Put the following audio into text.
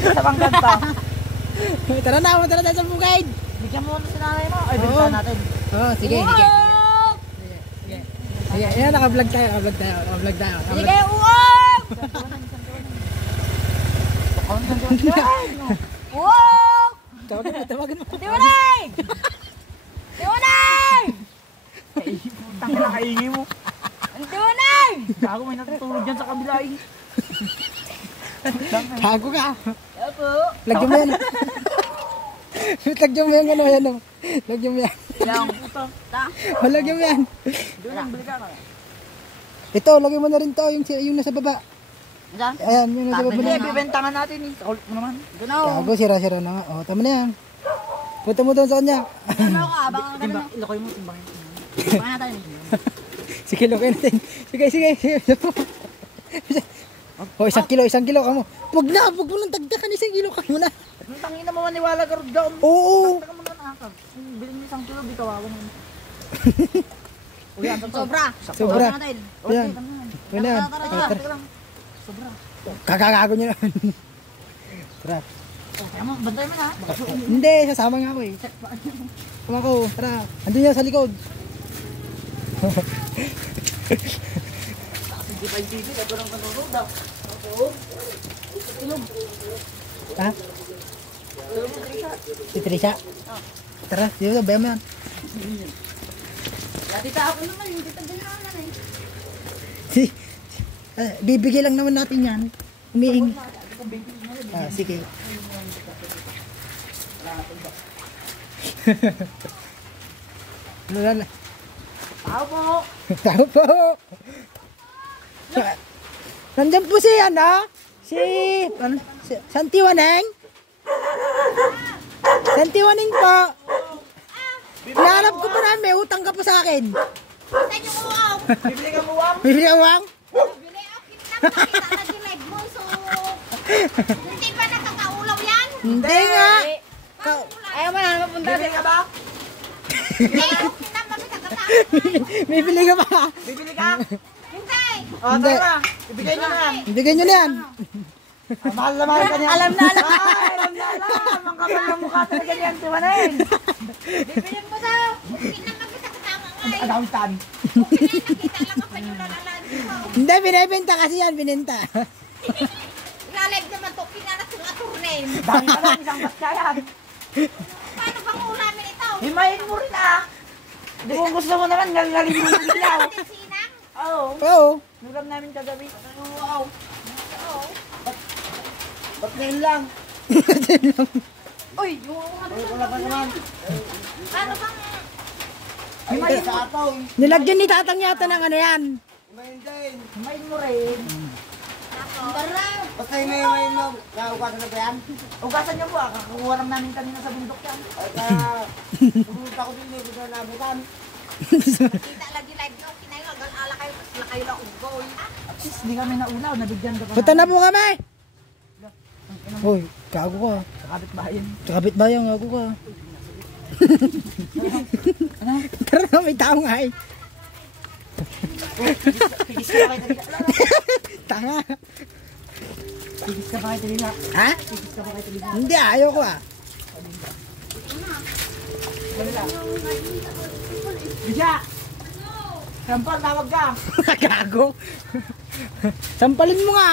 Sa pangkanta. Tara na, tara tayo sa bukid. Bigyan mo si nanay mo. Ay, bigyan natin. Oo, sige. Sige, ayan, naka-vlog tayo. Sige kayo, uog! Uog! Tawagan mo. Tiwanay! Tiwanay! Ay, putang na kaingi mo. Tiwanay! Gago, may natutulog dyan sa kabila eh. Gago ka. Opo. Lagyan mo yan. Lagyan mo yan, ano yan. Lagyan mo yan. Yang puta. Lagyan mo yan. Doon lang, bili ka na. Ito, lagyan mo na rin to, yung nasa baba. Diyan? Ayan, yung nasa baba Hindi, na. bibentangan natin eh. Kaulit mo naman. Doon ako. Gago, sira-sira na nga. O, tama na yan. Punta mo doon sa kanya. Doon ako, abangan ka na. Ilokoy mo, timbangin. Abangan natin. Sige, lukay natin. Sige. O, 1 kilo, 1 kilo. Kamo. Huwag mo nang dagdagan, 1 kilo ka muna. Ang tangin na maniwala ka rin doon. Oo. Tagdagan mo na nakakag. Bilhin mo 1 kilo, bitawawan mo. Uy, ang Sobra. Sobra. Abangan natin. Yan. Yan yan. Tara. Sobra. Kakagago niya naman. Tara. Kaya mo, bantay mo na. Hindi, sasama nga ako eh. Sama ko, tara. Andun yan sa likod. Hindi pa yung TV, ito lang panonood daw. Ilog. Ha? Si Trisha? Tara, dito ba mo yan? Tita ako naman, hindi tita ganahan eh. Bibigay lang naman natin yan. Umiing. Sige. Wala. Tao po. Tao po. Nandyan po si ano? Si Santiwaneng? Santiwaneng po. Nahanap ko pa na may utang ka po sa akin. Saan yung uog? Bibili ka mo, Wam. Bibili ka wang? Bili ako, kita na si Meg mo, so... Hindi pa nakakaulaw yan? Hindi nga. Ayaw mo na, mapunta. Bibili ka ba? Hindi, okay na, mami nakatama. Bibili ka pa. Bibili ka? Hintay! O, Hindi. tara. Ibigay nyo na yan. Bigyan nyo na yan. Mahal na mahal ka niya. Alam na. Ay, alam na alam. Ang kapal ng mukha talaga niyan, Tiwanin. Bibili mo daw. Okay na, mami nakatama nga eh. Accountant. Okay na, nakita lang ka pa yung lalalaan mo. Hindi, binibenta kasi yan, bininta. Ilalag naman to, kinalas yung aturnin. Dami ka lang, isang batya yan. Paano bang ulamin ito? Himayin mo rin ah. Hindi kung gusto mo naman, galing mo ng bilaw. Sinang? Oo. Oo. Nulam namin kagabi. Oo. Ba't ngayon lang? Uy, yung ano Wala pa naman. paano bang... Himayin sa ataw. Nilagyan ni tatang yata ng ano yan. Himayin din. Himayin mo rin. Daraw! Basta himayin mo. Naugasan na ba yan? Ugasan niyo po ah. Kakakuha lang namin kanina sa bundok yan. Pumunta ko din dito na nabutan. Kita lagi live nyo, kinayo, ala kayo, sila kayo lang ugoy. At least hindi kami naulaw. Nabigyan ka pa. Punta na po kami. Uy, gago ka. Sa kapitbahayan. Sa kapitbayan, gago ka. Tara na, may tao nga eh. Pigis ka ba kayo talila? Tanga. Pigis ka ba kayo talila? Ha? Pigis ka ba kayo talila? Hindi, ayaw ko ah. Bija! Sampal, tawag ka! Gago. Sampalin mo nga.